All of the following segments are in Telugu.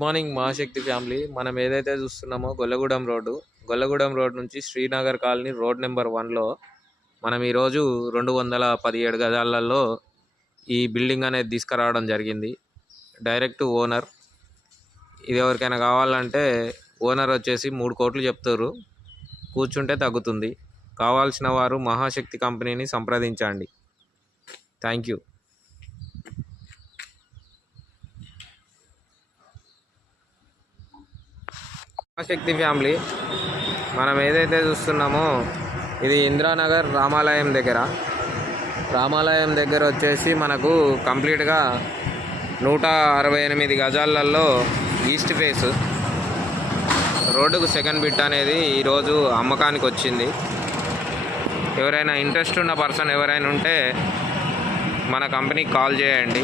మార్నింగ్ మహాశక్తి ఫ్యామిలీ. మనం ఏదైతే చూస్తున్నామో గొల్లగూడెం రోడ్ నుంచి శ్రీనగర్ కాలనీ రోడ్ నెంబర్ 1లో మనం ఈరోజు 217 గజాలలో ఈ బిల్డింగ్ అనేది తీసుకురావడం జరిగింది. Direct owner. ఇది ఎవరికైనా కావాలంటే ఓనర్ వచ్చేసి 3 కోట్లు చెప్తారు. కూర్చుంటే తగ్గుతుంది. కావాల్సిన వారు మహాశక్తి కంపెనీని సంప్రదించండి. Thank you. మహాశక్తి ఫ్యామిలీ, మనం ఏదైతే చూస్తున్నామో ఇది ఇందిరానగర్ రామాలయం దగ్గర వచ్చేసి మనకు కంప్లీట్గా 168 గజాలలో ఈస్ట్ ఫేస్ రోడ్డుకు సెకండ్ బిట్ అనేది ఈరోజు అమ్మకానికి వచ్చింది. ఎవరైనా ఇంట్రెస్ట్ ఉన్న పర్సన్ ఎవరైనా ఉంటే మన కంపెనీకి కాల్ చేయండి.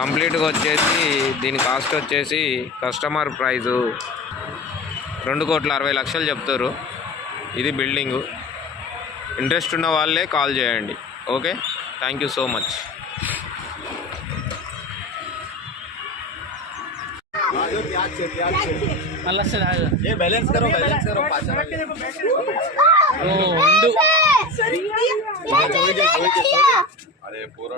కంప్లీట్గా వచ్చేసి దీని కాస్ట్ వచ్చేసి కస్టమర్ ప్రైజు 2,60,00,000 చెప్తారు. ఇది బిల్డింగు. ఇంట్రెస్ట్ ఉన్న వాళ్ళే కాల్ చేయండి. Okay, thank you so much. Balance करो अरे पूरा